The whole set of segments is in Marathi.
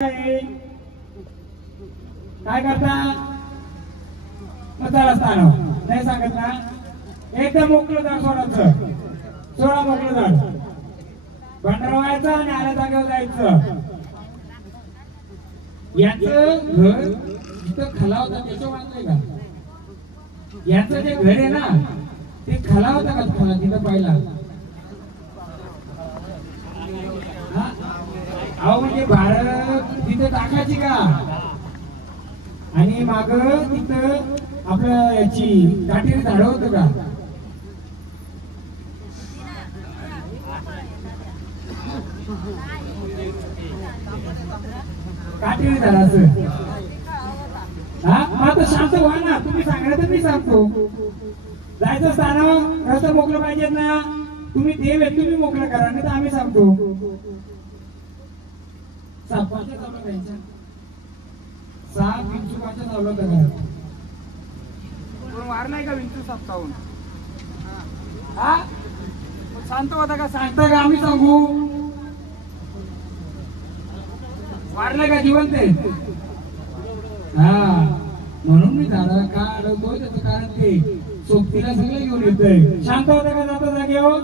काय करता मताला स्थान नाही सांगत ना एकदम मोकळं झाड सोडायचं सोडा मोकळं झाड भंडारा व्हायचं आणि आल्या जागेवर जायचं याचं घर जिथं खला होता त्याचं बांधलंय का याचं जे घर आहे ना ते खला होता का खला तिथं पाहिला अहो म्हणजे भारत तिथं टाकायची का आणि माग तिथं आपलं याची काटेरी झाड होत का काटेरी झाडाचं हा आता शांत व्हा ना तुम्ही सांगा तर मी सांगतो जायचं स्थानावर रस्ता मोकळं पाहिजेत ना तुम्ही देव आहे तुम्ही मोकळं करा नाही तर आम्ही सांगतो सापाच्या चावला त्यांच्या साप विंचूकाच्या चावला का वार नाही का विंचू साप चावून हा सांगतो होता का सांगता का आम्ही सांगू वारलं का जिवंत आहे हा म्हणून मी झाडाला का अडवतोय त्याचं कारण ते सोबतीला सगळं घेऊन येतोय शांत होता का जाता जागेवर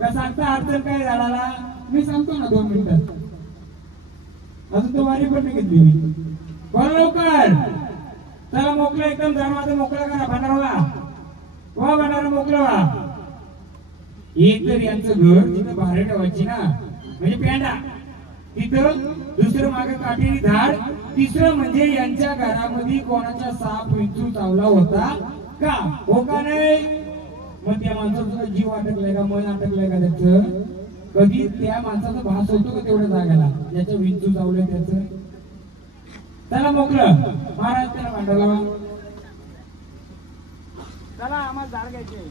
का सांगता अडचण काय झाडाला मी सांगतो ना 2 मिनिटात अजून तो वारी पण नाही घेतली मी बोल लवकर चला मोकळं एकदम धर्माचं मोकळं करा भंडाराला वा भंडारा मोकळं व्हा एक तर यांचं घर तिथं बाहेर ठेवायची ना म्हणजे पेंडा तिथं दुसरं मागे काटेरी झाड तिसरं म्हणजे यांच्या घरामध्ये कोणाचा साप विंचू चावला होता का हो का नाही मग त्या माणसाचा जीव अटकलाय का मन अटकलाय का त्याचं कधी त्या माणसाचा भास होतो का तेवढ्या जागेला ज्याचं विंचू चावलंय त्याचं त्याला मोकळं महाराज त्याला भांडायला चला आम्हाला झाड घ्यायचे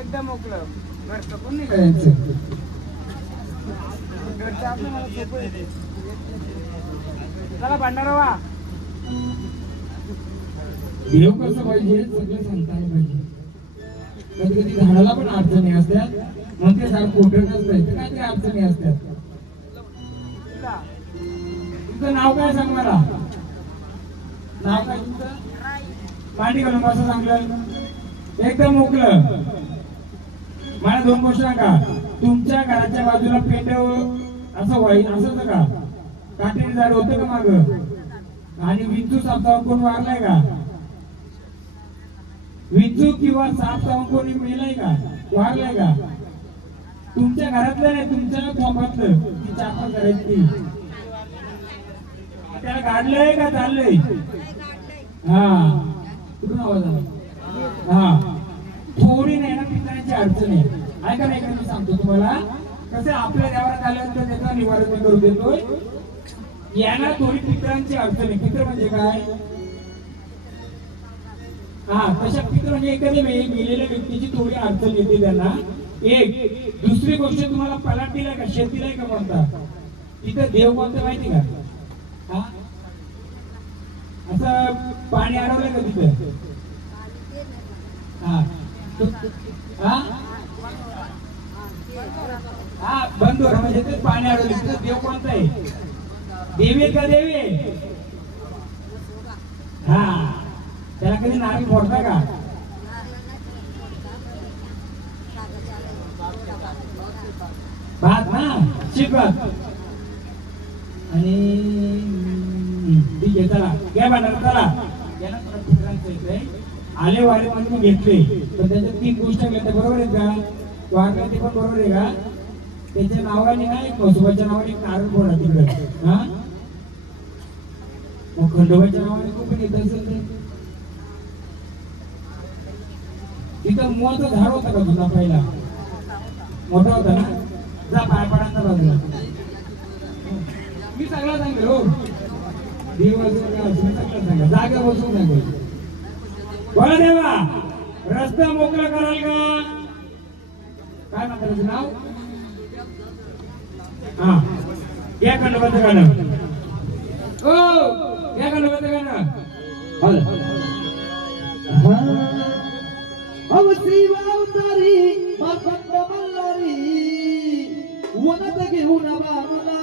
एकदम मोकळं घरचं पण नाही करायचं घरचं आपलं मला सोपं येते चला भांडारा वा देव कसं पाहिजे सगळं सांगताना पाहिजे कधी कधी झाडाला पण अडचणी असतात मग ते झाड पोटत नसतं काहीतरी अडचणी असतात तुमचं नाव काय सांग मला नाव काय तुमचं पाणी घालून कसं सांगलं एकदम मोकळं मला 2 गोष्टी सांगा तुमच्या घराच्या बाजूला पेंड असं वाईल असं का काटेरी झाड होतं का माग आणि विंचू सापचा कोण वारलाय का विंचू किंवा साप चावून कोणी मेलाय का वारलाय का तुमच्या घरातलं नाही तुमच्या खोपातलं ती चापा करायची त्याला काढलंय का चाललंय हा कुठून आवाज आला हा थोडी नाही ना पितळाची अडचण आहे ऐका नाही का मी सांगतो तुम्हाला कसं आपल्या देवारात आल्यानंतर त्याचं निवारण मी करून देतोय याला थोडी पितळांची अडचण आहे पितळ म्हणजे काय हा तशा पितळ म्हणजे एखाद्या मेलेल्या व्यक्तीची थोडी अडचण येते त्यांना एक दुसरी गोष्ट तुम्हाला पलाटीला का शेतीला का म्हणता तिथं देव कोणतं माहिती का हा असं पाणी अडवलंय का तिथं हा हा हा बंदोर म्हणजे ते पाणी अडवले तिथं देव कोणता आहे देवी का देवी हा त्याला कधी नारळ फोडता का भात ना शिकत आणि ठीक आहे चला घ्या भांडारा चला याला थोडं फिरायचं येतंय आले वाले म्हणून घेतले पण त्याच्यात 3 गोष्टी घेतल्या बरोबर आहेत का वारला ते पण बरोबर आहे का त्याच्या नावाने ना एक म्हसोबाच्या नावाने एक नारळ फोडा तिकडे हा मग खंडोबाच्या नावाने खूप येत असेल ते तिथं मोठं झाड होतं का तुझा पहिला मोठा होता ना जा पाय पडांचा बाजूला मी सगळं सांगेल हो सगळं सांगा जागा बसून सांगेल बोला देवा रस्ता मोकळा कराल का काय म्हणतात त्याचं नाव हा या खंडोबाचं गाणं हो या खंडोबाचं गाणं श्री वावतारी वनात घेऊन बाबूला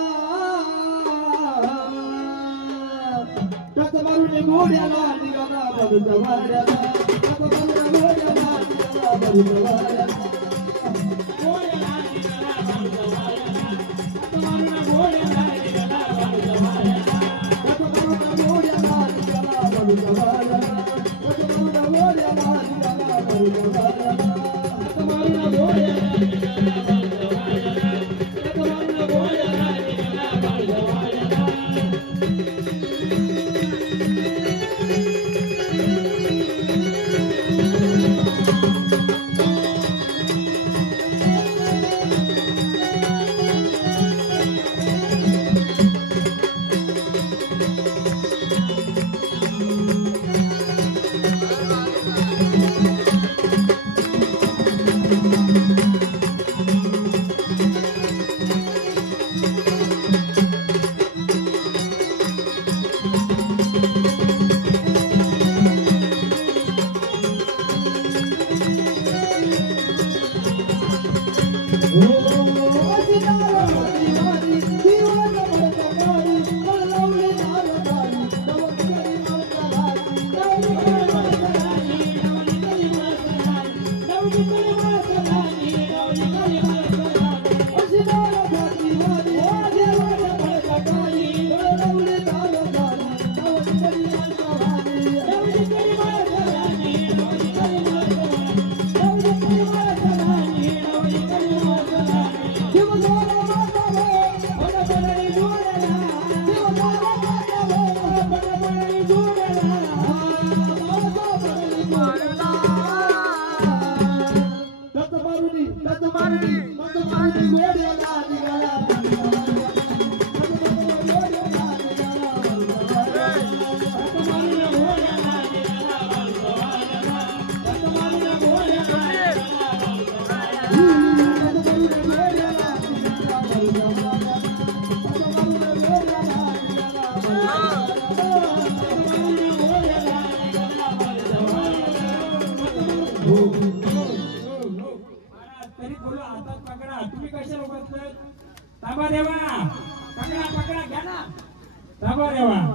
मारुनी घोड्याला निघाला बाबूच्या वाड्याला मारुनी घोड्याला निघाला बाबूच्या वाड्याला घोड्याला निघाला बाबूच्या वाड्याला मारुनी घोड्याला निघाला बाबूच्या वाड्याला मारुनी घोड्याला निघाला बाबूच्या वाड्याला मारुनी घोड्याला निघाला बाबूच्या वाड्याला मारुनी घोड्याला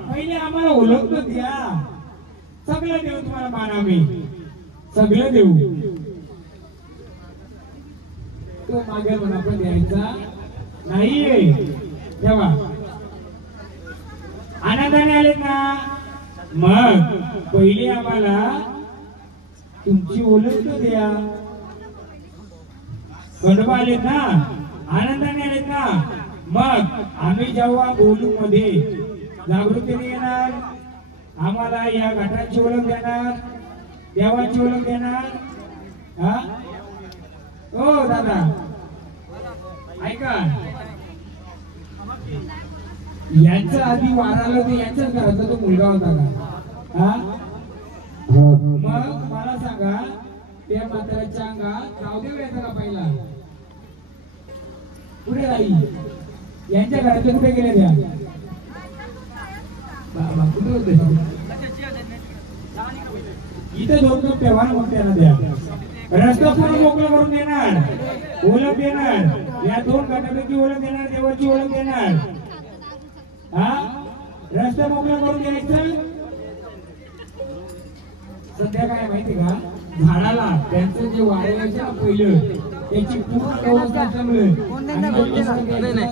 पहिले आम्हाला ओळखतो द्या सगळं देऊ तुम्हाला मानावे सगळं देऊ तो मागे म्हणा पण द्यायचा नाहीये तेव्हा आनंदाने आले ना मग पहिले आम्हाला तुमची ओळख द्या गडबा आले ना आनंदाने आले ना मग आम्ही जेव्हा बोलू मध्ये जागृतीने येणार आम्हाला या घाटाची ओळख देणार देवाची ओळख देणार हा ओ दादा ऐका यांचा आधी वाराला ते यांच्याच घरातला तो मुलगा होता का हा मग मला सांगा त्या म्हाताऱ्याच्या अंगात रावदेव यायचा का पहिला पुढे राही यांच्या घरातले कुठे गेले त्या कुठे होते इथे दोन कप ठेवा ना मग त्यांना द्या रस्ता पूर्ण मोकळा करून देणार ओळख देणार या दोन घाटापैकी ओळख देणार देवाची ओळख देणार हा रस्ता मोकळा करून द्यायचं सध्या काय माहिती का झाडाला त्यांचं जे वाढवायचं ना पहिलं त्याची पूर्ण व्यवस्था असल्यामुळे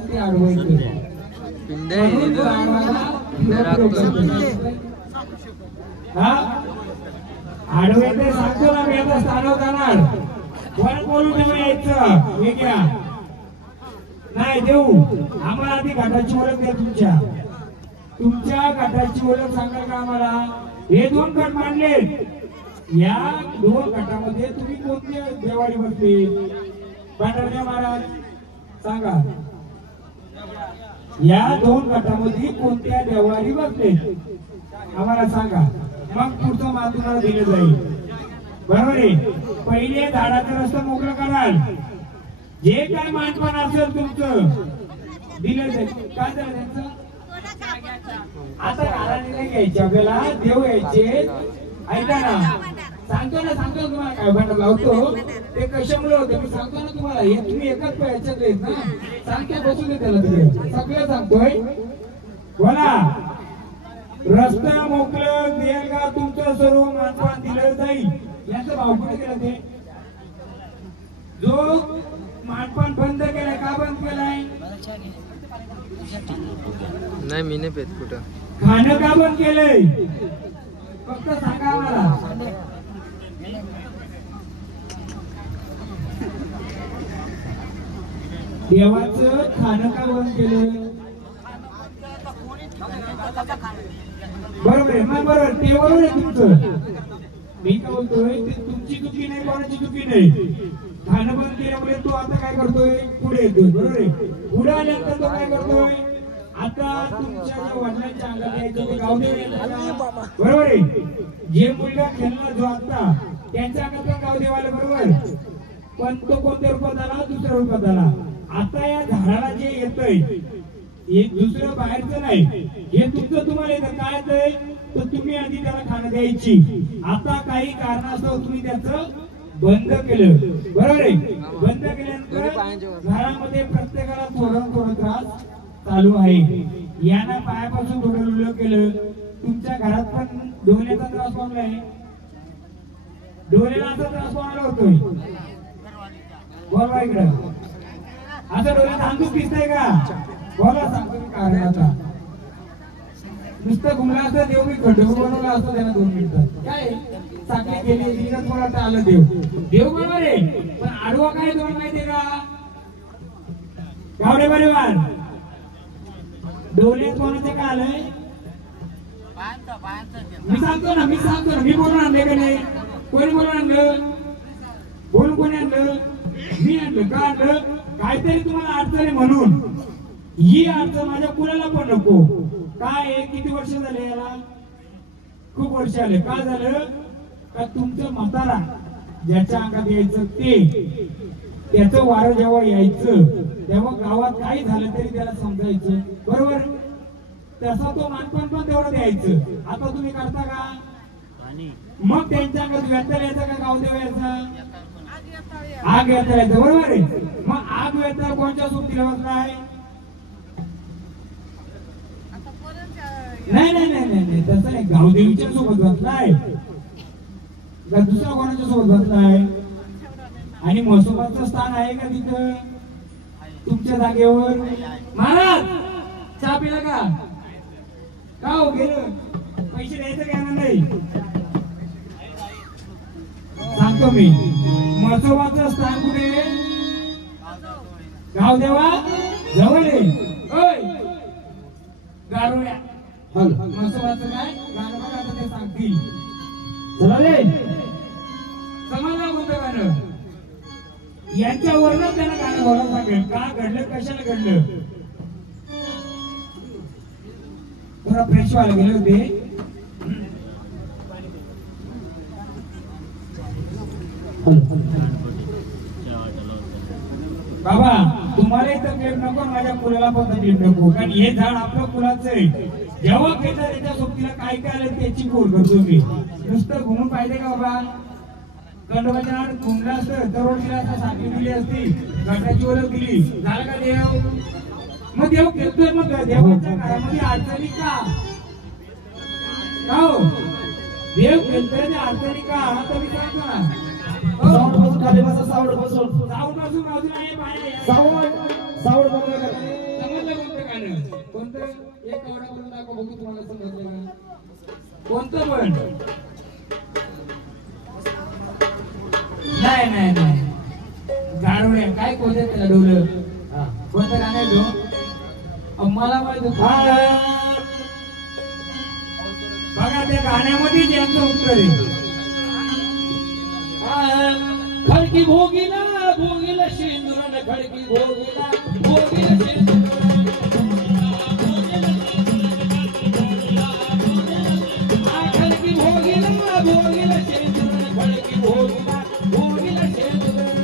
ते अडवायचं आडवे ते सांगतो ना मी आता स्थानावर जाणार वर बोलून तेव्हा यायचं वेगळ्या नाही देऊ आम्हाला आधी घाटाची ओळख द्या तुमच्या घाटाची ओळख सांगा का आम्हाला हे दोन गट मांडले या दोन गटामध्ये तुम्ही कोणत्या देवारी बसले पांढरदेव महाराज सांगा या दोन गटामध्ये कोणत्या देवारी बसले आम्हाला सांगा मग पुढचं मान तुम्हाला दिलं जाईल बरोबर आहे पहिले झाडाचा रस्ता मोकळा कराल जे काय मानपान असेल तुमचं दिलं जाईल काय झालं त्यांचं आता घराने नाही घ्यायचे आपल्याला देव यायचे ऐका ना सांगतो तुम्हाला काय भांडण लावतो ते कशामुळे होतं मी सांगतो ना तुम्हाला. हे तुम्ही एकाच याच्यात आहेत ना. सांगतो बसू दे त्याला तिकडे सगळं सांगतोय. बोला. रस्ता मोकळं देईल का तुमचं सर्व मानपान दिलं जाईल. याचं भाव कुठे केलं ते जो मानपान बंद केलाय का बंद केलाय नाही मी नाही पेत कुठं. खाणं का बंद केलंय फक्त सांगा आम्हाला. देवाचं खाणं का बंद केलं बरोबर आहे मग बरोबर ते बरोबर आहे तुमचं. मी काय बोलतोय ते तुमची चुकी नाही कोणाची चुकी नाही. खाणं बंद केल्यामुळे तू आता काय करतोय पुढे येतोय बरोबर आहे. पुढे आल्यानंतर तो काय करतोय आता तुमच्या ज्या वडिलांच्या अंगात यायचं ते गावदेव येतात बरोबर आहे. जे मुलगा खेळला जो आता त्यांच्या अंगात गावदेव आले बरोबर. पण तो कोणत्या रूपात आला दुसऱ्या रूपात आला. आता या झाडाला जे येतंय हे दुसरं बाहेरचं नाही हे तुमचं तुम्हाला येतं काय येतंय तर तुम्ही आधी त्याला खाणं द्यायची. आता काही कारणास्तव तुम्ही त्याचं बंद केलं बरोबर आहे. बंद केल्यानंतर घरामध्ये प्रत्येकाला थोडं त्रास चालू आहे. यानं पायापासून थोडं लुलं केलं. तुमच्या घरात पण डोळ्याचा त्रास कोणाला आहे डोळ्याला असा त्रास कोणाला होतोय बोलवा इकडं. असं डोळ्यात अंधूक दिसतंय का बोला सांगतो मी कारण. आता नुसतं घुमला असं देव मी खंडोबा बनवला असतो त्यांना 2 मिनिटं काय साखळी केली तिकडे थोडा आलं देव बरोबर आहे. पण आडवा काय तुम्हाला माहितीये का गावडे बरोबर डोळे कोणाचे का आलंय मी सांगतो ना मी बोलून आणले का नाही कोणी बोलून आणलं बोलून कोणी आणलं मी आणलं का आणलं काहीतरी तुम्हाला अडचण आहे म्हणून. ही अडचण माझ्या कुणाला पण नको. काय किती वर्ष झाले याला खूप वर्ष आले. काय झालं का तुमचं म्हातारा ज्याच्या अंगात यायचं ते त्याचं वारं जेव्हा यायचं तेव्हा गावात काही झालं तरी त्याला समजायचं बरोबर. तसा तो मानपान पण तेवढं द्यायचं. आता तुम्ही करता का मग त्यांच्या अंगात व्यर्थाला यायचं का गावदेव यायचा आग व्यर्थाला यायचं बरोबर आहे. मग आग व्यर्थाला कोणत्या सोबतीला बसलाय नाही तसं नाही. गावदेवीच्या सोबत बसलाय का दुसऱ्या कोणाच्या सोबत बसलाय. आणि महसोबाचं स्थान आहे का तिथं तुमच्या जागेवर. महाराज चहा पिला का हो गेलं पैसे द्यायचं काय नाही सांगतो मी. महसोबाचं स्थान कुठे गावदेवा जवळ आहे गारोया महसोबाचं काय गाणं बघा आता ते सांगतील. चला रे समजलं कोणतं गाणं यांच्यावरच त्यांना गाणं बोलायला सांगेल का घडलं कशाला घडलं. थोडा फ्रेश व्हायला गेले होते. बाबा तुम्हालाही तकलीफ नको माझ्या मुलाला पण तकलीफ नको कारण हे झाड आपलं फुलाचं आहे. जेव्हा घेतलं त्याच्या सोबतीला काय काय आलं त्याची गोड करतो मी. नुसतं घुमून पाहिजे का बाबा खंडोबाच्या आड घुमला असतं तरुण दिला असता साखळी दिली असती घाटाची ओळख दिली झालं का देव. मग देव घेतोय मग देवाच्या घरामध्ये अडचणी का हो देव घेतोय अडचणी का तर मी सांगतो ना. सावड बसून खाली बसा सावड बसून बाजूला आहे पाय सावड बघा समजलं कोणतं गाणं कोणतं एक कवडा करून दाखव बघू तुम्हाला समजलं का कोणतं पण नाही गाडवणे काय कोणत्या त्याला डोलं कोणतं गाणं आहे तो मला माहिती बघा त्या गाण्यामध्येच यांचं उत्तर आहे. खडकी भोगीला शेंदुराने खडकी भोगीला शेंदुराने खडकी भोगीला शेंदुराने खडकी भोगीला शेंदुराने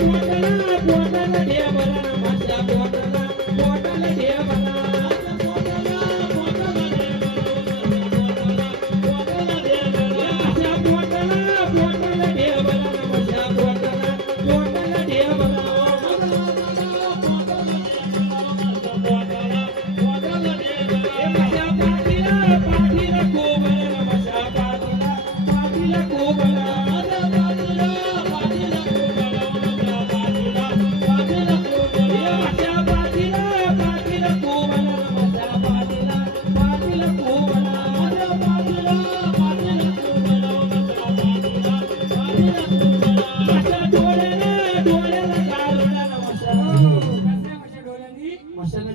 पोटाला देवला माझ्या पोटाला देवला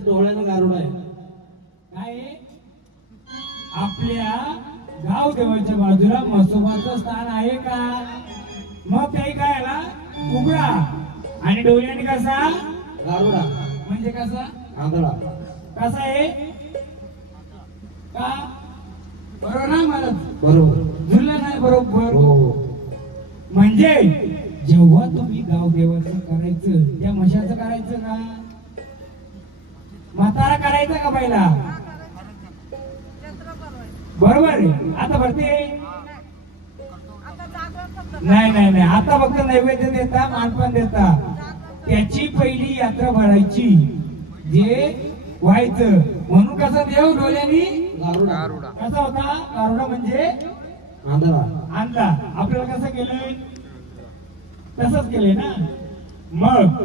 डोळ्यानं गारुड आहे काय आपल्या गाव देवाच्या बाजूला म्हसोबाचं स्थान आहे का? मग ते काय आला उघडा आणि डोळ्याने कसा गारुडा म्हणजे कसा आंधळा कसा आहे का? बरोबर ना मला बरोबर जुळलं नाही बरोबर हो म्हणजे जेव्हा तुम्ही गाव देवाचं करायचं त्या म्हशाचं करायचं का म्हातारा करायचा का पहिला बरोबर आहे आता भरते नाही नाही नाही आता फक्त नैवेद्य देता मानपान देता त्याची पहिली यात्रा भरायची जे व्हायचं म्हणून कसा देव डोळ्यांनी गारुडा कसा होता गारुडा म्हणजे आंधळा आणला आपल्याला कसं केलंय तसंच केलंय ना मग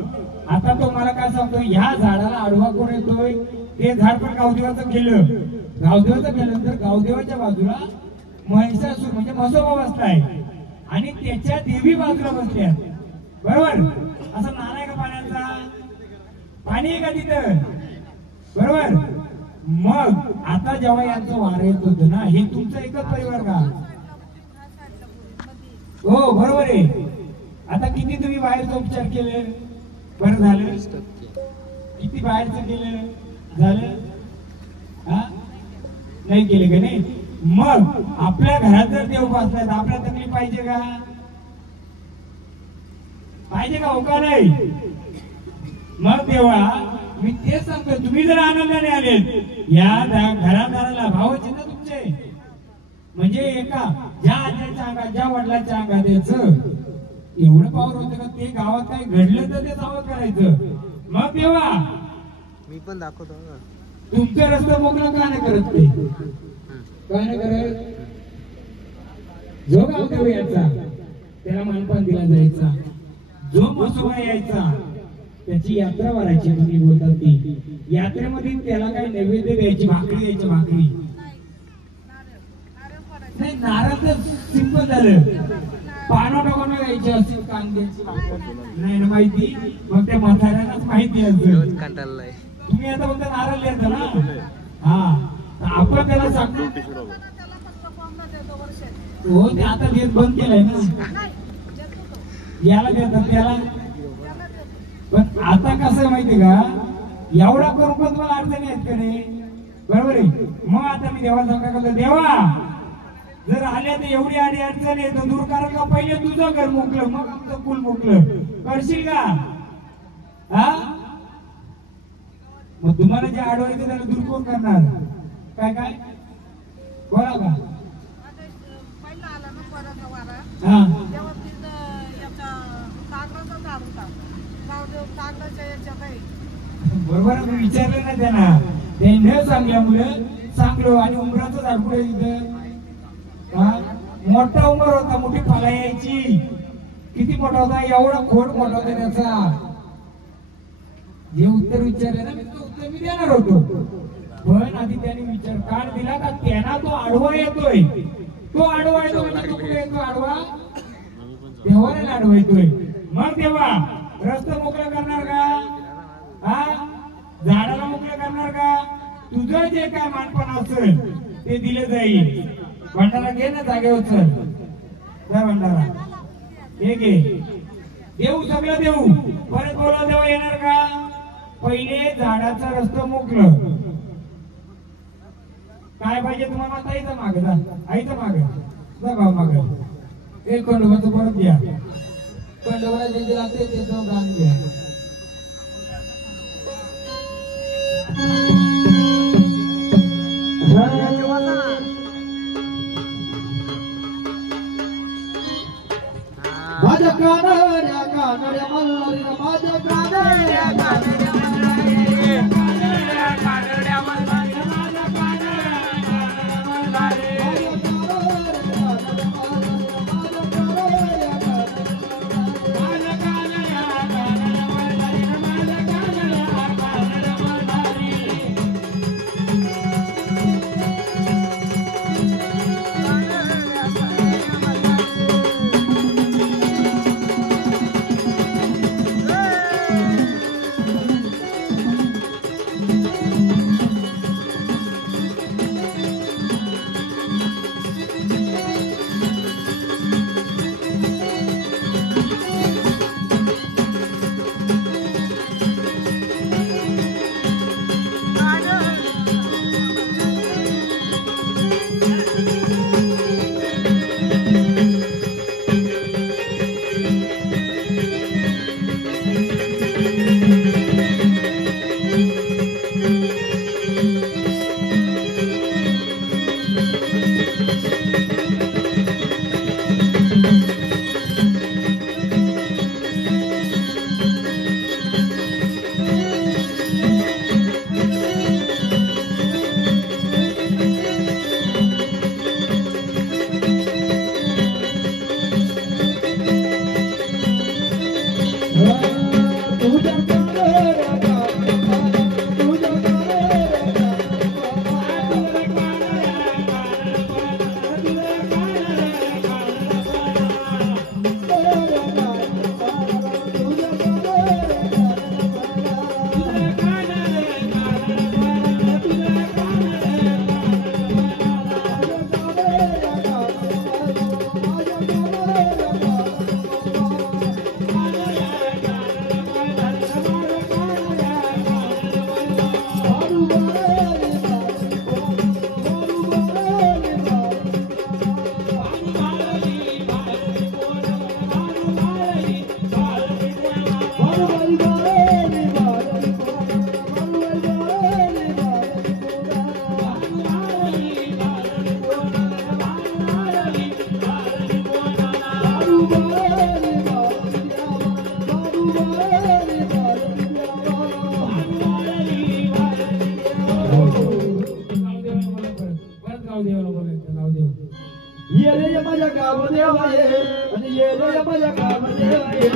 आता तो मला काय सांगतो ह्या झाडाला आडवा कोण येतोय ते झाड पण गावदेवाचं केलं गावदेवाचं केल्यानंतर गावदेवाच्या बाजूला महिषासूर म्हणजे म्हसोबा बसलाय आणि त्याच्या देवी बाजूला बसल्या बरोबर असं नाला आहे का पाण्याचा पाणी आहे का तिथं बरोबर मग आता जेव्हा यांचं वार येत होतं ना हे तुमचं एकच परिवार का हो बरोबर आहे आता किती तुम्ही बाहेरचा उपचार केले बरं झालं किती बाहेरचं केलं झालं हा नाही केले का नाही मग आपल्या घरात जर देव बसलाय तर आपल्याला तकलीफ पाहिजे का पाहिजे का हो का नाही मग तेव्हा मी तेच सांगतो तुम्ही जर आनंदाने आलेत या घरादाराला भावाचे ना तुमचे म्हणजे एका ज्या आज्याच्या अंगात ज्या वडिलांच्या अंगात यायचं एवढं पावर होतं का ते गावात काय घडलं तर ते सावध करायचं मग तेव्हा मी पण दाखवतो ना तुमचं रस्ता मोकळं का नाही करत ते काय नाही करत जो गावदेव यायचा त्याला मानपान दिला जायचा जो म्हसोबा यायचा त्याची यात्रा भरायची तुम्ही बोलतात ती यात्रेमध्ये त्याला काही नैवेद्य द्यायची भाकरी द्यायची भाकरी नाही नारळ तर सिंपल झालं पानं टाकून द्यायची असेल कांद्याची नाही ना माहिती मग त्या म्हाताऱ्यांनाच माहिती असेल कंटाळलाय तुम्ही आता फक्त नारळ द्यायचा ना हा आपण त्याला सांगतो हो ते आता देत बंद केलंय ना याला देतात त्याला पण आता कसं माहितीये का एवढा करून पण तुम्हाला अडचणी आहेत का नाही बरोबर आहे मग आता मी देवाला सांगा करतो देवा जर आल्या तर एवढी आडी अडचण आहे तर दूर कराल का पहिले तुझं घर मोकलं मग आमचं कुल मोकलं करशील का हा मग तुम्हाला जे अडवायचं त्याला दूर कोण करणार काय काय बोला का हा बरोबर मी विचारलं ना त्यांना ते न सांगल्यामुळे सांगलो आणि उमराचं झाड पुढे तिथं मोठा उमर होता मोठी फळा यायची किती मोठा होता एवढा खोड मोठा होता त्याचा जे उत्तर विचारले ना मी उत्तर मी देणार होतो पण आधी त्याने विचार काढ दिला का त्यांना तो आडवा येतोय तो आडवा येतो म्हणजे तो कुठे येतो आडवा देवाला आडवा येतोय मग तेव्हा रस्ता मोकळा करणार का हा झाडाला मोकळं करणार का तुझं जे काय मानपण असेल ते दिले जाईल भंडारा घे ना जागेवर चल जा भंडारा हे घे देऊ सगळं देऊ परत बोला देवा येणार का पहिले झाडाचा रस्ता मोकळं काय पाहिजे तुम्हाला आता आईचं माग जा आईचं माग जा भाऊ माग एक खंडोबाचं परत घ्या पंढरपूरला जे जे लागते ते जाऊन गाणं घ्या. माझ्या कानड्या मल्हारी माझ्या कानड्या ये रे माझ्या गाव देवा ये आणि ये रे माझ्या गाव देवा ये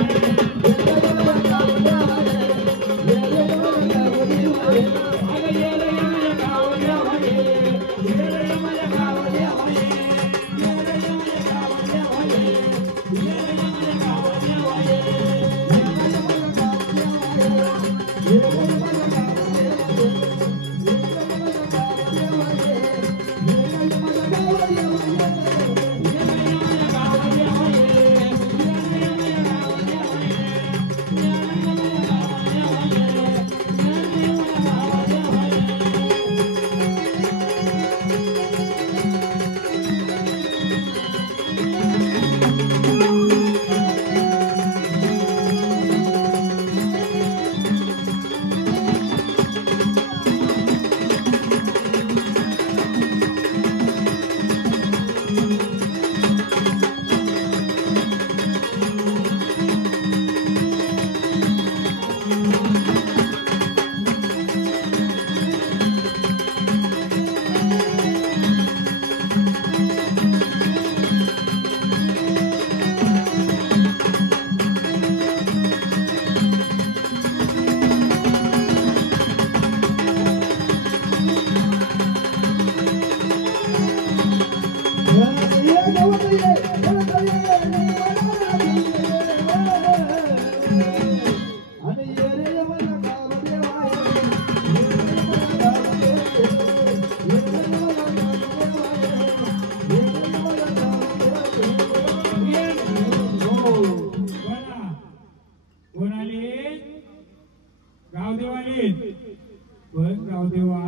गावदेवा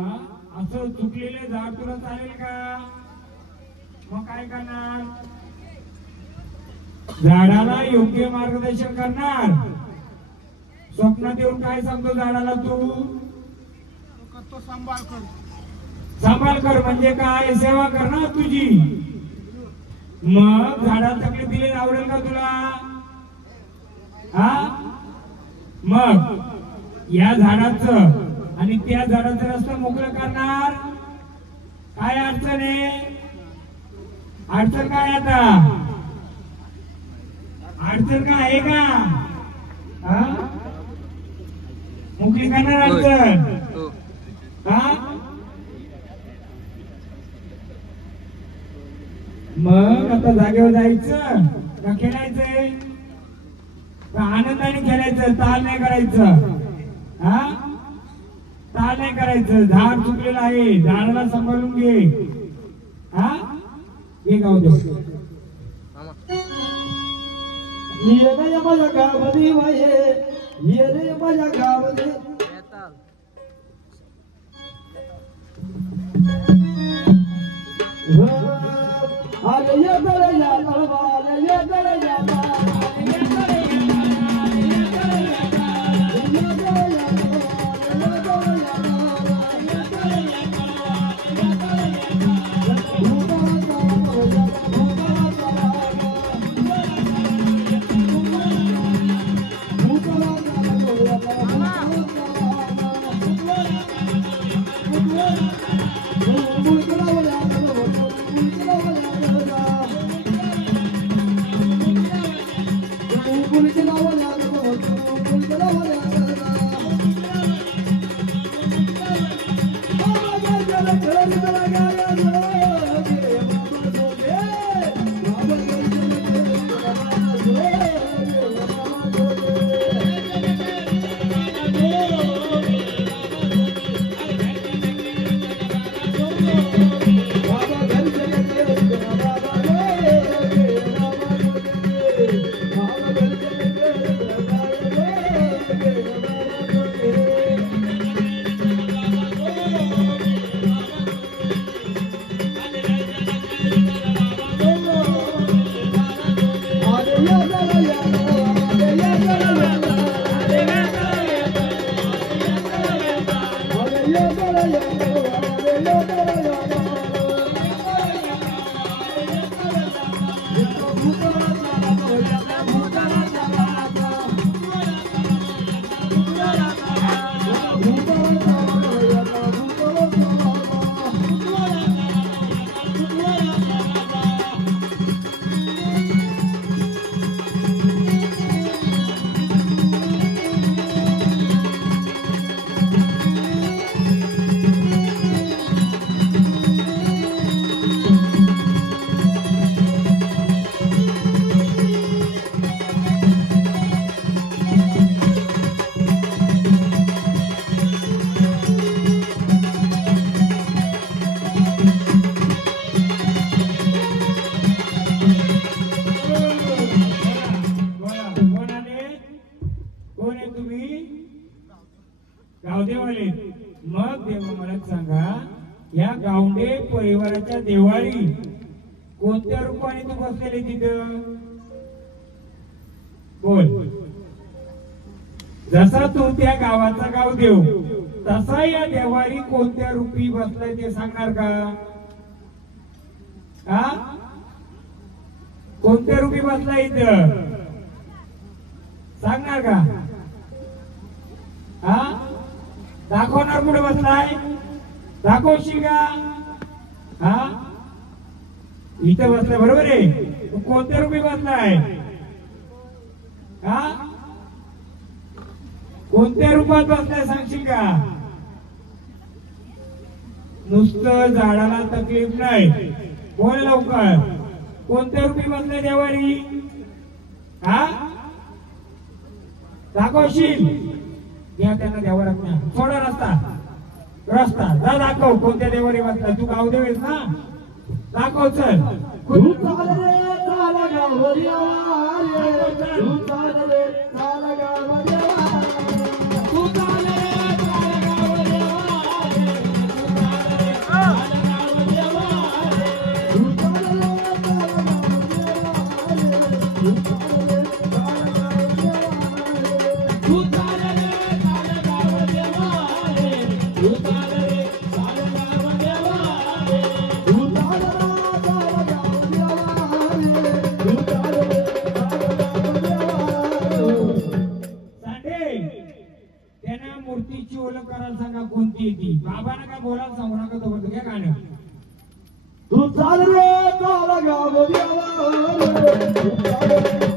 असं चुकलेले झाड तुला चालेल का? मग काय करणार? झाडाला योग्य मार्गदर्शन करणार. स्वप्नात येऊन काय सांगतो झाडाला तू? सांभाळ कर म्हणजे काय? सेवा कर ना तुझी. मग झाडाला तकलीफ दिली आवडेल का तुला? हा मग या झाडाचं आणि त्या झाडाचं रस्ता मोकळं करणार. काय अडचण आहे? अडचण काय आता? अडचण काय आहे का? हा मोकळी करणार अडचण. हा मग आता जागेवर जायचं का खेळायचंय? का आनंदाने खेळायचं? ताल नाही करायचं. हा ताल नाही करायचं. झाड चुकलेलं आहे, झाडाला सांभाळून घे. हा हे गाव दे. ये रे माझ्या गावामध्ये वाये, ये रे माझ्या गावामध्ये. अरे ये दरे या तळवार, ये दरे या तळवार, ये दरे या तळवार, ये दरे या तळवार, ये दरे या तळवार, ये दरे या तळवार, ये दरे गावदेवाले. मग देवा मला सांगा, या गावडे परिवाराच्या देवाळी कोणत्या रूपाने तू बसलेले तिथं? बोल. जसा तू त्या गावाचा गावदेव, तसा या देवारी कोणत्या रूपी बसलाय ते सांगणार का? हा कोणत्या रूपी बसलाय इथं सांगणार का? हा दाखवणार कुठे बसलाय? दाखवशील का? हा इथं बसलाय बरोबर आहे. तू कोणत्या रूपी बसलाय? हा कोणत्या रूपात बसलाय सांगशील का? नुसतं झाडाला तकलीफ नाही, बोल लवकर. कोणत्या रूपी बसलाय देवारी? हा दाखवशील? या त्यांना देवारात नाही, सोडा रस्ता रस्ता जा, दाखव कोणत्या देवारी बसलाय. तू गावदेव आहेस ना, दाखव. चल तू चाल रे चाल गावरी आवारे, तू चाल रे चाल गावरी आवारे, तू चाल रे चाल गावरी आवारे, तू चाल रे चाल गावरी आवारे, तू चाल रे चाल गावरी आवारे, तू त्यांना मूर्तीची ओळख करायला सांगा कोणती ती. बाबांना काय बोलायला सांगू नका तो घ्या गाणं. तू चाल रे चाल गाव देवा तू चाल रे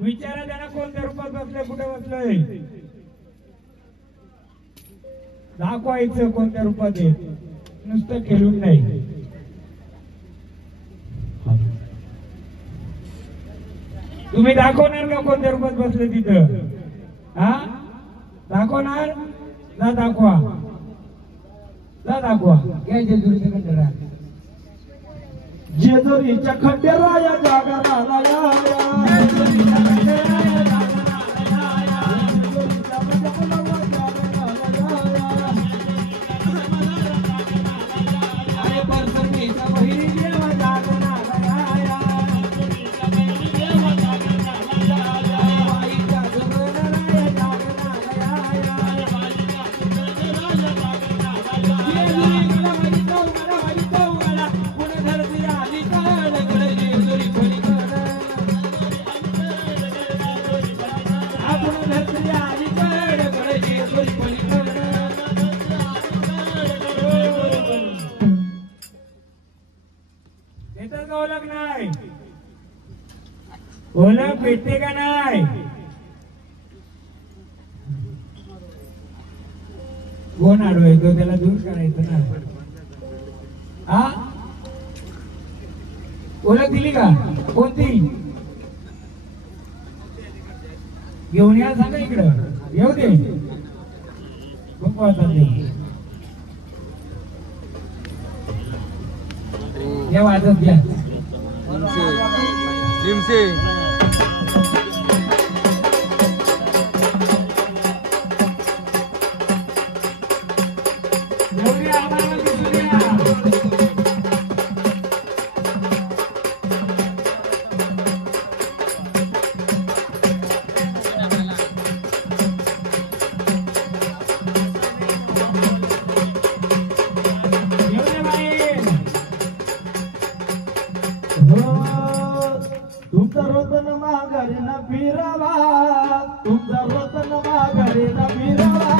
विचारा त्यांना कोणत्या रूपात बसले कुठे बसलंय दाखवायचं कोणत्या रूपात आहे नुसतं खेळून नाही. तुम्ही दाखवणार का कोणत्या रूपात बसले तिथं? हा दाखवणार जा दाखवा जा दाखवा. घ्या जेजुरीच्या खंडेराया जेजुरीच्या खंडेराया जागराला ओळख नाही. ओळख भेटते का नाही? कोण अडवायचो त्याला दूर करायचं ना. हा ओळख दिली का? कोणती घेऊन या सांगा इकडं येऊ दे. या वाजत घ्या. तुमचा रतन माघारी न फिरावा तुमचा रतन माघारी न फिरावा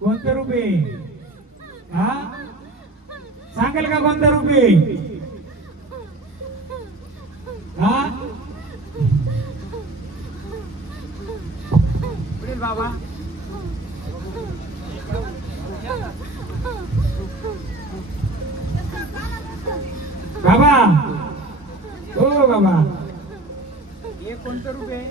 कोणतं रूप आहे? हा सांगाल का कोणतं रूप आहे? हा बाबा बाबा हो बाबा हे कोणतं रूप आहे?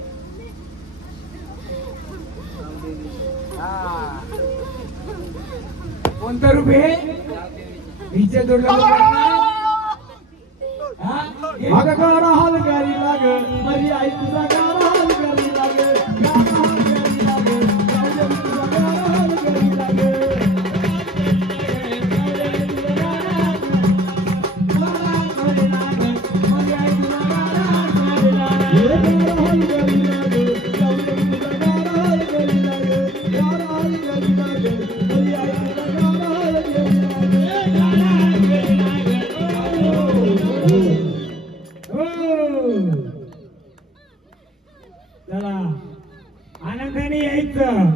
कोणतं रूप आहे? हिच्या माझा गारा हाल करी लाग मरी आई तुझा गारा हाल करी लाग गारा हाल करी लाग तुझा गारा हाल करी लाग गारा हाल करी लाग चला आनंदाने यायचं,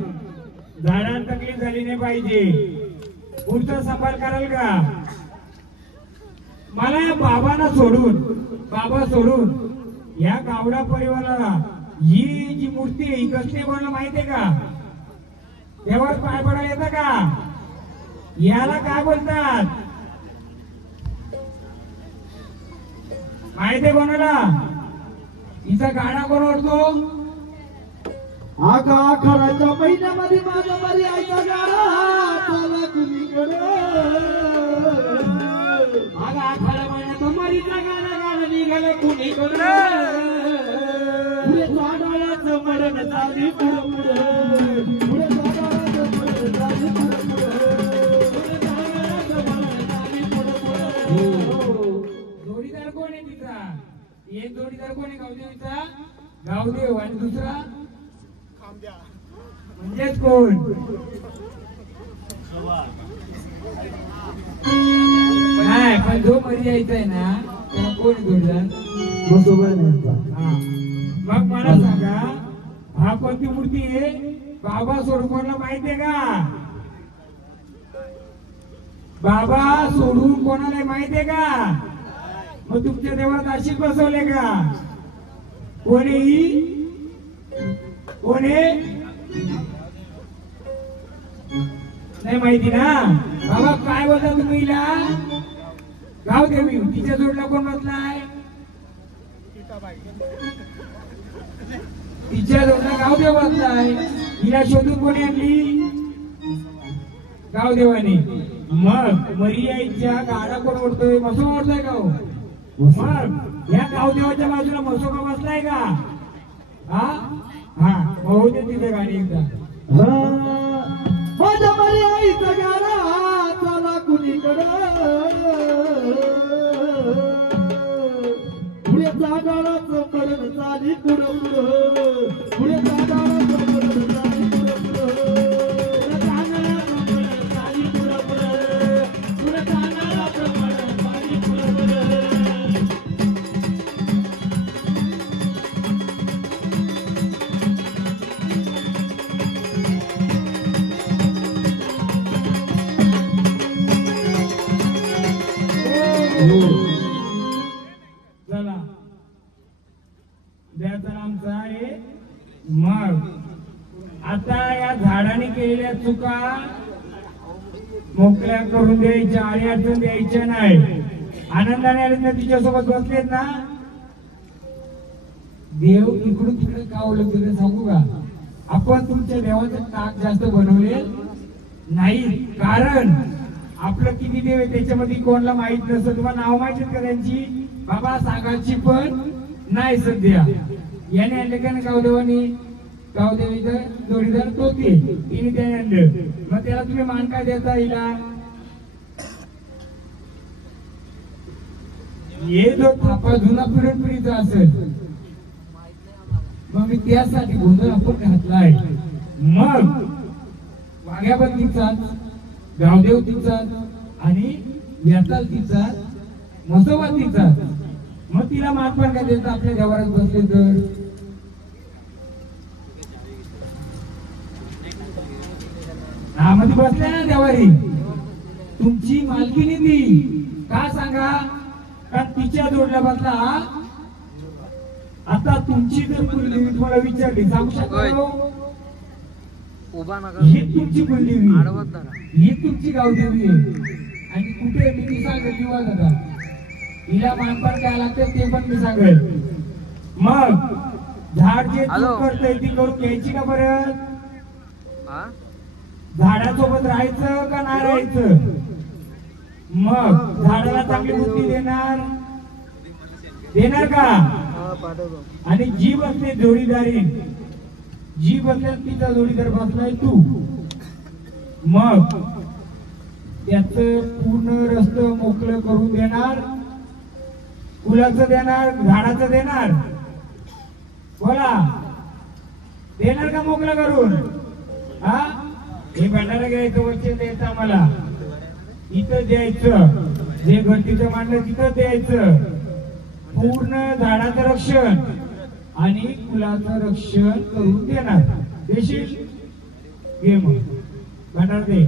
झाडांना तकलीफ झाली नाही पाहिजे. पुढचा सफर कराल का? मला या बाबा सोडून या गावडा परिवाराला ही जी मूर्ती आहे ही कसली कोणाला माहितीये का? देवावर पाय पडायला येतं का? याला काय बोलतात माहितीये कोणाला? हिचा गाडा कोण ओढतो? आका आखाड्याच्या महिन्यामध्ये माझ्या बरी आईचा गाडा चला कुणीकडे. आगा आखाड्या महिन्यात मरीचा गाडा निघाला कुणीकडे. पुढे चाडाळाचं मरण झाली पुढं पुढं. पुढे चाडाळाचं मरण झाली पुढं पुढं. पुढे चाडाळाचं मरण झाली पुढं पुढं. जोडीदार कोण आहे तिचा? एक जोडीदार कोण आहे गावदेवीचा? गावदेव. आणि दुसरा म्हणजेच कोण? नाही, पण जो मरी यायचा आहे ना त्याला कोण जोडीदार? हा. मग मला सांगा, हा कोणती मूर्ती आहे? बाबा सोडून कोणाला माहितीये का? बाबा सोडून कोणाला माहितीये का? मग तुमच्या देवळात अशीच बसवले का? कोणी नाही माहिती ना? बाबा काय बोलता तुम्ही? गावदेवी. तिच्या जोडला कोण बसलाय? तिच्या जोडला गावदेव बसलाय. हिला शोधून कोणी आणली? गावदेवाने. मग मरियाईच्या गाडा कोण ओढतोय? मसोबा ओढतोय का? मग या गावदेवाच्या बाजूला मसोबा बसलाय का? हा हा. होऊ दे तिथे गाडी एकदा. माझ्या बरी आईचा गाडा चला कुणीकडे. पुढे चाडाळाचं मरण झाली पुढं पुढं. पुढे चाडाळाचं मरण झाली पुढं पुढं. पुढे चाडाळाचं मरण झाली पुढं पुढं. पुढे चाडाळाचं मरण झाली पुढं पुढं. चला द्याचा आमचा आहे. मग आता या झाडाने केलेल्या चुका मोकळ्या करून द्यायच्या आणि अडचण द्यायच्या नाही. आनंदाने आले ना तिच्यासोबत बसलेत ना. देव इकडून तिकडे का ओळख तिकडे सांगू का? आपण तुमच्या देवाचं टाक जास्त बनवले नाही. कारण आपलं किती देव आहे त्याच्यामध्ये कोणाला माहित नसतं. तुम्हाला नाव माहिती का त्यांची? बाबा सांगायची पण नाही सध्या. याने आणले का ना गावदेवानी? गावदेवीचं जोडीदार तो तिने त्याने आणलं. मग त्याला तुम्ही मान काय देता? हिला हे जो थापा जुना पिढीचा असेल मग मी त्यासाठी गोंधळ आपण घातलाय. मग वाघ्याबन तिचाच, गावदेव तिचाच आणि याचाच तिचाच, मसोबा तिचाच. मग तिला मानपान काय देतं? आपल्या देवारात बसले तर हा मध्ये बसल्या ना देवारी. तुमची मालकीनी ती का सांगा? कारण तिच्या जोडला बसला. आता तुमची जर कुलदेवी तुम्हाला विचारली सांगू शकतो? उभा नका. ही तुमची कुलदेवी, आडवत धरा. ही तुमची गावदेवी आहे. आणि कुठे मी सांगेल किंवा दादा हिला मानपान काय लागतं ते पण मी सांगेल. मग झाड जे चूक करतंय ती करून घ्यायची का बरं? झाडासोबत राहायचं का नाही राहायचं? मग झाडाला चांगली बुद्धी देणार का? आणि जी बसले जोडीदारी, जी बसल्या तिचा जोडीदार बसलाय तू. मग त्याच पूर्ण रस्ता मोकळं करून देणार. फुलाचं देणार, झाडाचं देणार. बोला, देणार का मोकळं करून? हा, हे भेटायला घ्यायचं, वरचे द्यायचं आम्हाला, इथं द्यायचं. जे घरटीचं मांडलं तिथं द्यायचं. पूर्ण झाडाचं रक्षण, आणि कुलाचं रक्षण करून देणार. देशील घे मग भांडार दे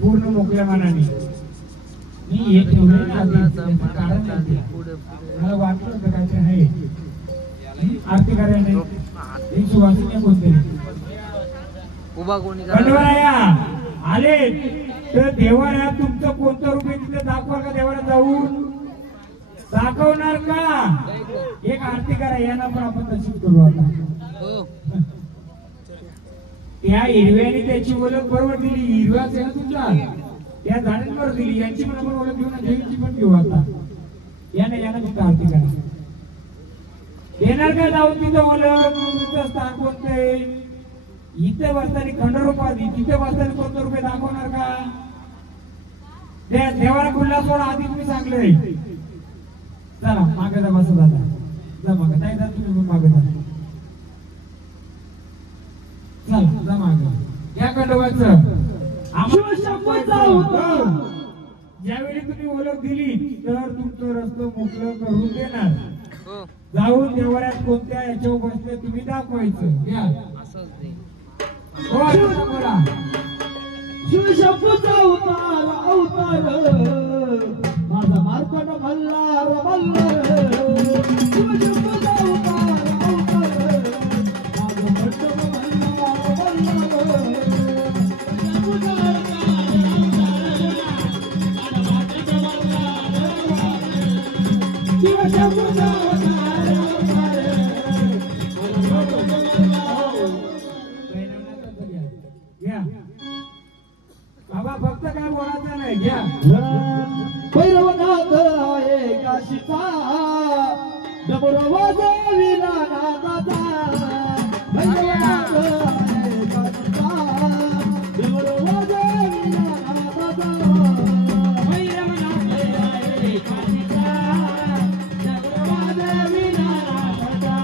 पूर्ण मोकळ्या मनाने. मी हे ठेवलं ना आधी, त्याचं कारण नाही. मला वाटलं होतं काहीतरी आहे आरती करायला. एक सुवासिनी कोणते उभा कोणी बंडवराया आले तर देवाला तुमचं कोणतं रूप आहे तिथे दाखवा का? देवाला जाऊन दाखवणार का? एक आरती करा. यांना पण आपण तशीच करू आता. त्या हिरव्याने त्याची ओळख बरोबर दिली. हिरवाच आहे ना तुमचा, त्या झाडांवर दिली. यांची पण आपण ओळख घेऊ ना, देवीची पण घेऊ आता. याने फक्त आरती करा. येणार का जाऊन तिथं ओळख? तुमचं स्थान कोणतंय? इथे बसताना खंडरूपाधी, तिथे बसताना कोणतं रुपये दाखवणार का? देवाला खुल्ला सोडा आधी तुम्ही सांगलंय. चला मागे जा, बसा दादा, जा मागे. नाही जा तुम्ही मागे जा. चला जा मागे. या खंडोबाचं ज्यावेळी तुम्ही ओळख दिली तर तुमचं रस्तं मोकळं करून देणार. जाऊन देवाऱ्यात कोणत्या याच्यावर बसले तुम्ही दाखवायचं. या बोला शिवशंभूचा अवतार माझा मार्कट मल्हार मल्हार. शिवशंभूचा अवतार माझा मार्कट मल्हार मल्हार. शिवशंभूचा बाबा फक्त काय बोलायचं नाही. घ्या भैरवनाथ आहे काशीचा डबरो वाजविला नादाचा. भैरवनाथ आहे काशीचा डबरो वाजविला नादाचा. भैरवनाथ आहे काशीचा डबरो वाजविला नादाचा.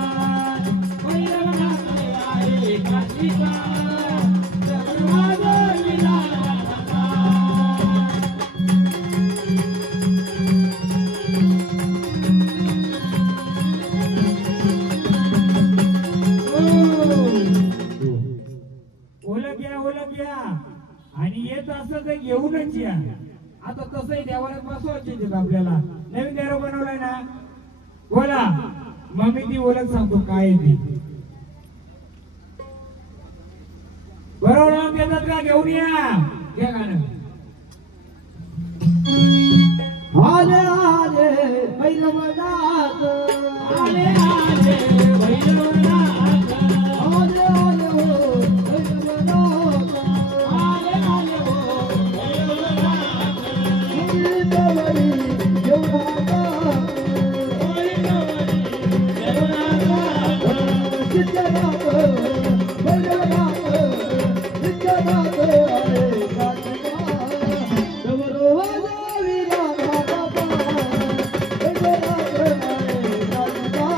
भैरवनाथ आहे काशीचा डबरो वाजविला नादाचा. ओळख या आणि येत असं तर घेऊनच या. आता तसंही देवाला बसवायचे आपल्याला. नवीन देव बनवलाय ना, बोला मग मी ती ओळख सांगतो काय ती. बरोबर देतात का? घेऊन या. घ्या गाणं. आले आले भैरवनाथ, आले आले भैरवनाथ, आले आले हो भैरवनाथ, आले आले हो भैरवनाथ. मुरलीधरी देवनाथ, मुरलीधरी देवनाथ, सिद्धनाथ भैरवनाथ, सिद्धनाथ आले काशीला डबरो वाजविला नादाचा. भैरवनाथ आले काशीला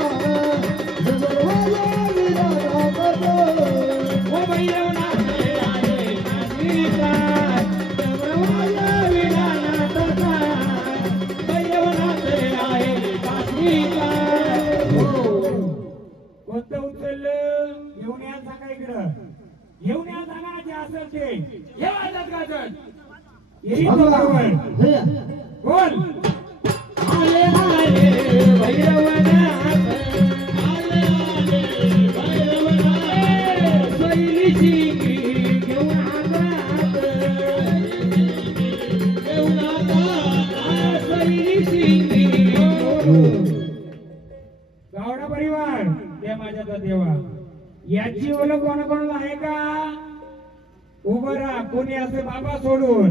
डबरो वाजविला नादाचा. ओ भैरवनाथ आले काशीला डबरो वाजविला नादाचा. भैरवनाथ आले काशीला. कोणतं उचललं? घेऊन या सांगा इकडं. घेऊन या सांगा जे असेल ते. हे वाजत गाजत येईल तो बरोबर. बोल. आले आले भैरवनाथ, आले आले भैरवनाथ. शैलीची घेऊन हातात, घेऊन हातात शैलीची. गावडा परिवार त्या माझ्याचा देवा. याची ओळख कोणाकोणाला आहे का? उभं राहा. कोणी असे बाबा सोडून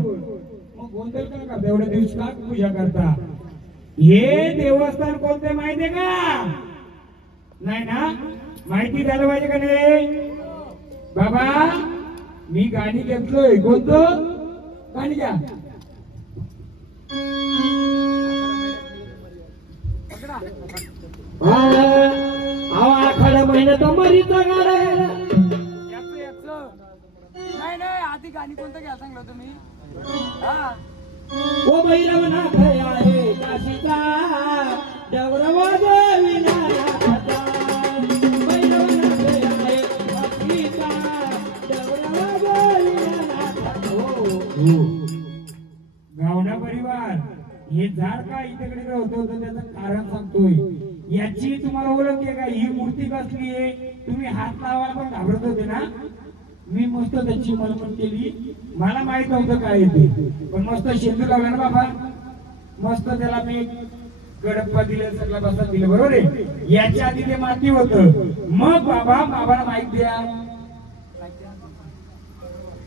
मग गोंधळ का करता? एवढ्या दिवस का पूजा करता? हे देवस्थान कोणते माहितीये का? नाही ना? माहिती झालं पाहिजे का नाही? बाबा मी गाणी घेतलोय. कोणतं गाणी घ्या. आखाडा महिन्यात मरीचा गाडा. नाही नाही आधी गाणी कोणतं घ्या सांगलं तुम्ही. ओ भैरवनाथ आहे काशीचा डवरवा देवीला नाथा बैरवनाथे आहे असीता डवरवा देवीला नाथा हो गावडा परिवार हे झाड का इकडे होतं त्याचं कारण सांगतोय याची तुम्हाला ओळख आहे का ही मूर्ती कसली आहे तुम्ही हात लावायला पण घाबरत होते ना मी मस्त त्याची मलमल केली मला माहित नव्हतं काय येते पण मस्त शेंदूर लावला ना बाबा मस्त त्याला मी गडप्पा दिले सगळा बसा दिले बरोबर आहे याच्या आधी ते माती होतं मग बाबाला माहित द्या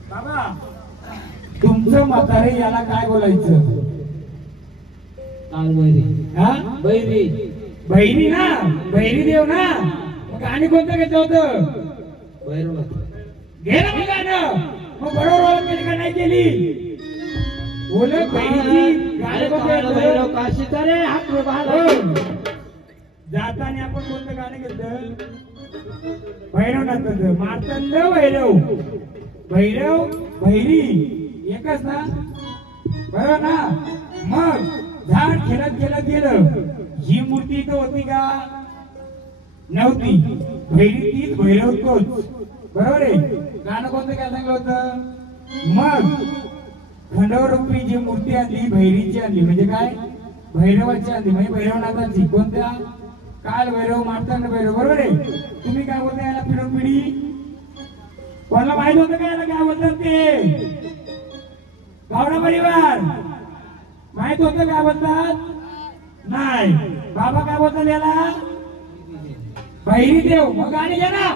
बाबा तुमचं म्हातारे याला काय बोलायचं कालवैरी हा बैरी बहिरी ना बहिरी देव ना मग गाणी कोणतं घेतलं होतं बैरवनाथ घे ना मग गाणं मग बरोबर ओळख केली का नाही केली ओळख बहिरीची गाणं कोणतं भैरव घेतलं? काशीचा रे हात बाहेर हो. जाताना आपण कोणतं गाणं घेतलं भैरवनाथाचं मार्तंड भैरव भैरव भैरी एकच ना बरोबर ना मग झाड खेळत खेळत गेलं ही मूर्ती इथं होती का नव्हती भैरी तीच भैरव तोच बरोबर आहे गाणं कोणतं काय सांगलं होतं मग खंडवरूपी जी मूर्ती आणली भैरीची आणली म्हणजे काय भैरवाची आणली म्हणजे भैरवनाथाची कोणत्या काल भैरव मार्तंड भैरव बरोबर आहे तुम्ही काय बोलता याला पिढून पिढी कोणाला माहित होतं का याला काय बोलतात ते गावडा परिवार माहित होतं काय बोलतात नाही बाबा काय बोलतात याला बहिरी देव मग गाणी घ्या ना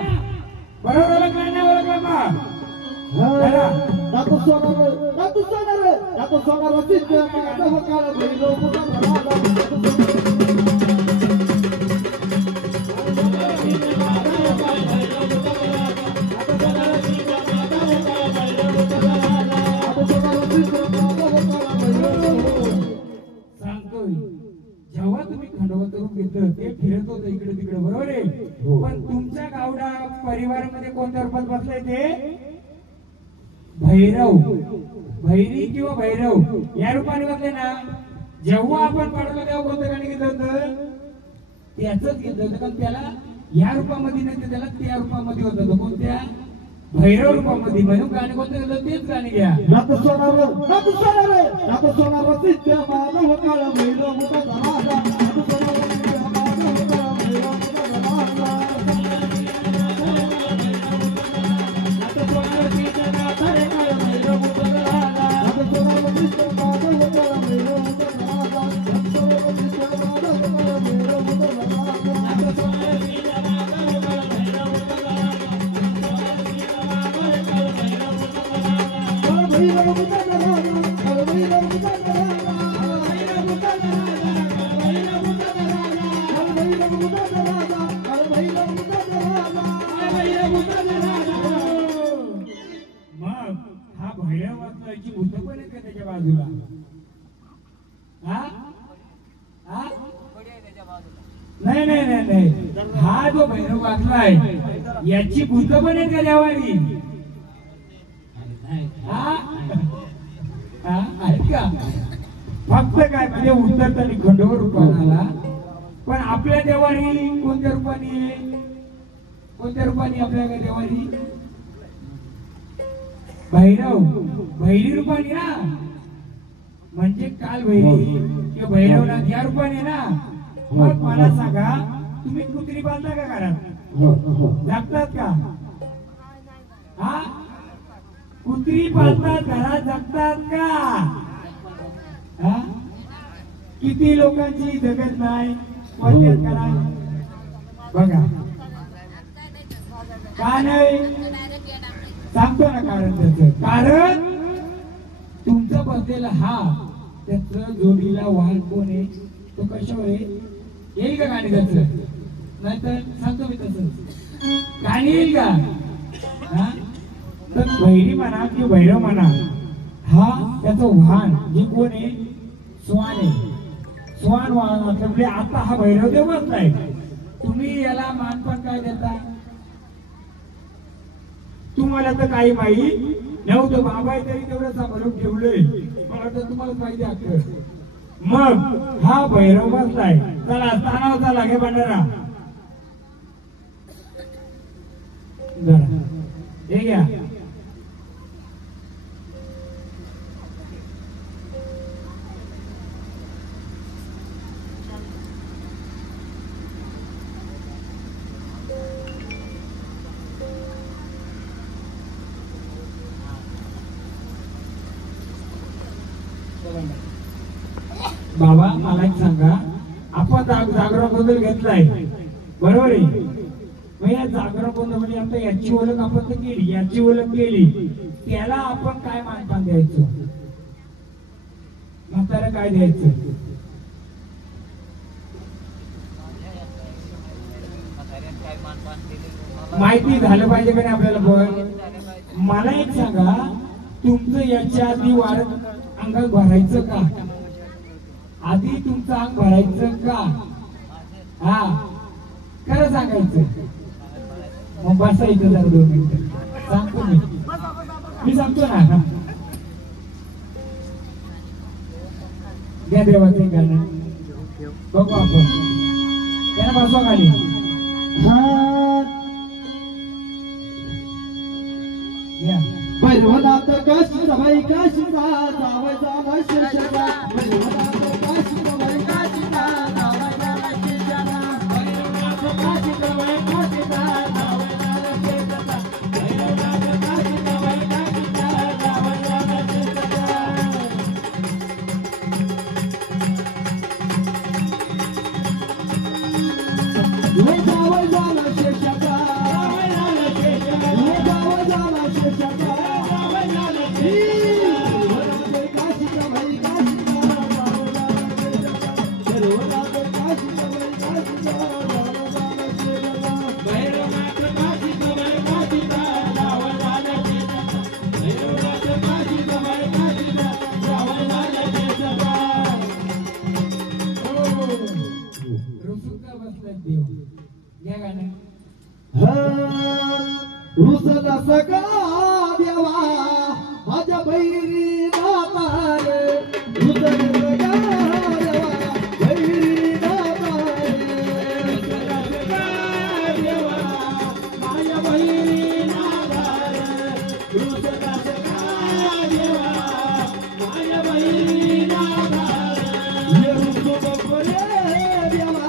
बरोबर ओळख नाही ओळख मग नातू सोनार सिद्ध माझा काळ भैरव सांगतोय जेव्हा तुम्ही खंडोबा करून घेतलं ते फिरत होतं इकडे तिकडे बरोबर आहे पण तुमच्या गावडा परिवारामध्ये कोणत्या रूपात बसलाय ते भैरव भैरी किंवा भैरव या रूपाने बसले ना जेव्हा आपण पडलो तेव्हा कोणतं गाणी घेतलं होतं त्याच घेतलं होतं कारण त्याला या रूपामध्ये नाही त्याला त्या रूपामध्ये होतं कोणत्या भैरव रूपामध्ये म्हणून गाणे कोणतं घेतलं तेच गाणे घ्या नातू सोनार सिद्ध माझा काळ भैरव मुका धमाका नातू सोनार सिद्ध माझा काळ भैरव मुका धमाका नातू सोनार सिद्ध माझा काळ भैरव मुका धमाका नातू सोनार सिद्ध माझा काळ भैरव मुका धमाका नातू सोनार सिद्ध माझा काळ भैरव मुका धमाका नातू सोनार सिद्ध माझा काळ भैरव मुका मग हा भैरव वाचवायची भूत पण आहेत का त्याच्या बाजूला हा हा नाही नाही नाही नाही हा जो भैरव वाचलाय याची भूत पण आहेत का देवारी हा हा आहेत का फक्त काय म्हणजे उत्तर तरी खंडोबा रूपाने आला पण आपल्या देवारी कोणत्या रूपाने आहे कोणत्या रूपाने आपल्या देवारी भैरव भैरी रूपाने ना म्हणजे काल भैरी किंवा भैरवनाथ या रूपाने ना मग मला सांगा तुम्ही कुत्री बांधता का घरात जगतात का हा कुत्री पाळतात घरात जगतात का हा किती लोकांची जगत नाही कोणत्यात करा बघा का नाही सांगतो ना कारण त्याच कारण तुमचं बसलेला हा त्याच जोडीला वाहन कोण आहे तो कशावर आहे येईल का गाणी त्याच नाहीतर सांगतो मी तसं गाणी येईल का हा तर भैरी म्हणा किंवा भैरव म्हणा हा त्याचं वाहन जे कोण आहे स्वान आहे स्वान वाहन म्हणजे आता हा भैरव देव बसलाय तुम्ही याला मानपण काय देता तुम्हाला तर काही माहित नव्हतं बाबा तरी तेवढं सांभाळून ठेवलंय मला तर तुम्हाला माहिती आहे मग हा भैरव बसलाय. चला स्थानावर चला घे भंडारा. जरा हे घ्या. बाबा मला एक सांगा, आपण जागरण गोंधळ घेतलाय बरोबर आहे. मग या जागरण गोंधळ आता याची ओळख आपण तर केली, याची ओळख केली, त्याला आपण काय मानपान द्यायचं, म्हातारा काय द्यायचं? माहिती झालं पाहिजे का नाही आपल्याला? पण मला एक सांगा, तुमचं याच्या आधी वाढत अंगात भरायचं का? आधी तुमचं अंग भरायचं का? हा खरं सांगायचं. मग बसायचं जरा 2 मिनिटं. सांगतो मी सांगतो ना. घ्या देवाचे गाणं बघू आपण. त्याला बसवा खाली. भैरवनाथ काशी सबाई काशी जावजा शेषा. भैरवनाथ काशी सबाई काशी जावजा शेषा. भैरवनाथ काशी सबाई काशी जावजा शेषा. भैरवनाथ काशी सबाई काशी जावजा शेषा. ले जावजा शेषा. रुसला सका देवा माझ्या बहिरी नातारे. रुसला सका देवा बहिरी नातारे. रुसला सका देवा माझ्या बहिरी नातारे. रुसला सका देवा माझ्या बहिरी नातारे. ये रुसो बकोरे देवा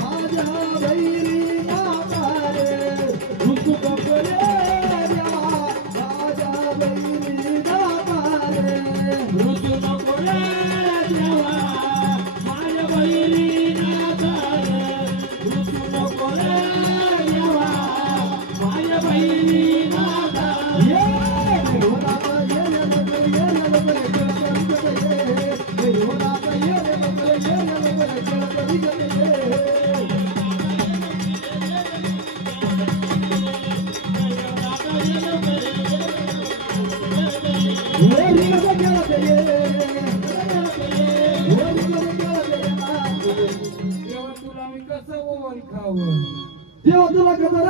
माझ्या बहिरी नातारे. रुसो बकोरे देव तुला कसा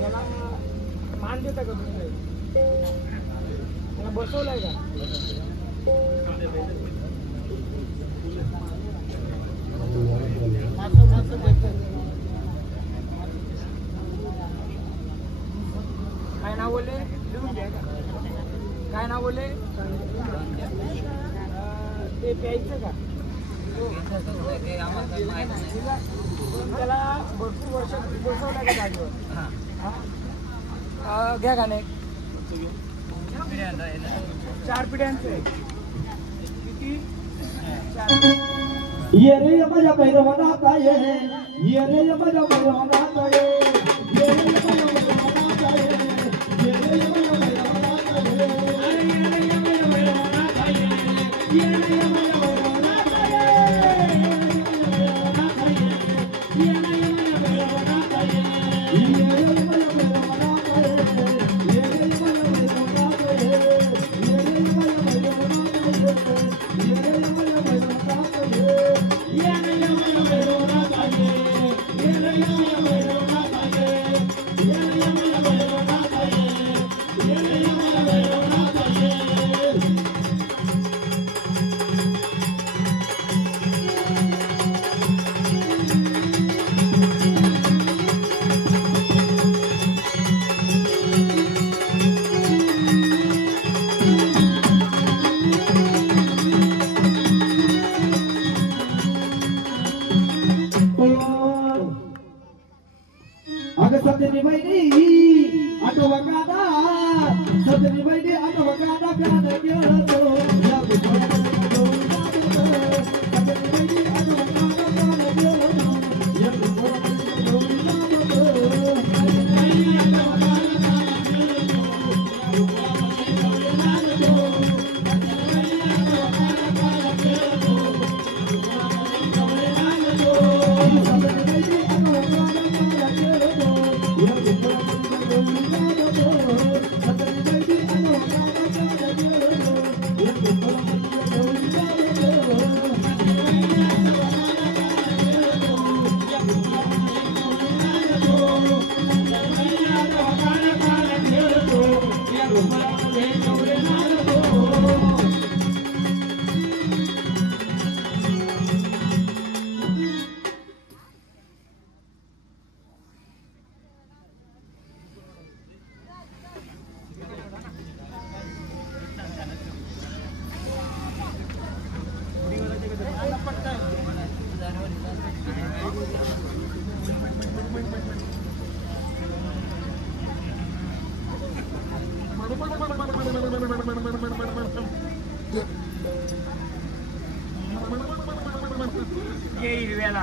याला मान देता का तुम्ही त्याला बसवलाय का काय नाव बोलले लिहून घ्या का काय नाव बोलले ते प्यायचं का त्याला भरपूर वर्ष बसवलं का जागेवर घ्या का नाही 4 पिढ्यांचे किती 4 ये रे माझ्या भैरवनाथ आहे ये रे माझ्या भैरवनाथ आहे ये रे माझ्या भैरवनाथ आहे ये रे माझ्या भैरवनाथ आहे ये रे माझ्या भैरवनाथ आहे ये रे माझ्या भैरवनाथ आहे ये रे माझ्या भैरवनाथ आहे ये रे माझ्या भैरवनाथ आहे ये रे माझ्या भैरवनाथ आहे ये रे माझ्या भैरवनाथ आहे ये रे माझ्या भैरवनाथ आहे सतरी बैठी आठवकादा सतरी बैठी आठवकादा प्याद गेलो या बुधवारो सतरी बैठी आठवकादा प्याद गेलो या बुधवारो ये हिरव्याला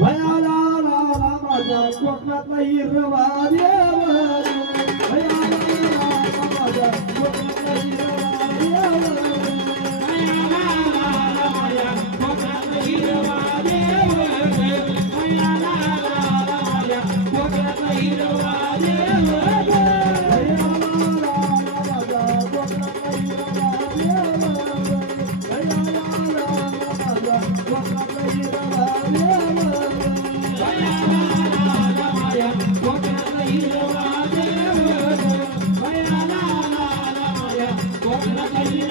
वयाला माझ्या कोकणातला हिरवा देव माझ्या कोकणातला हिरवा देव What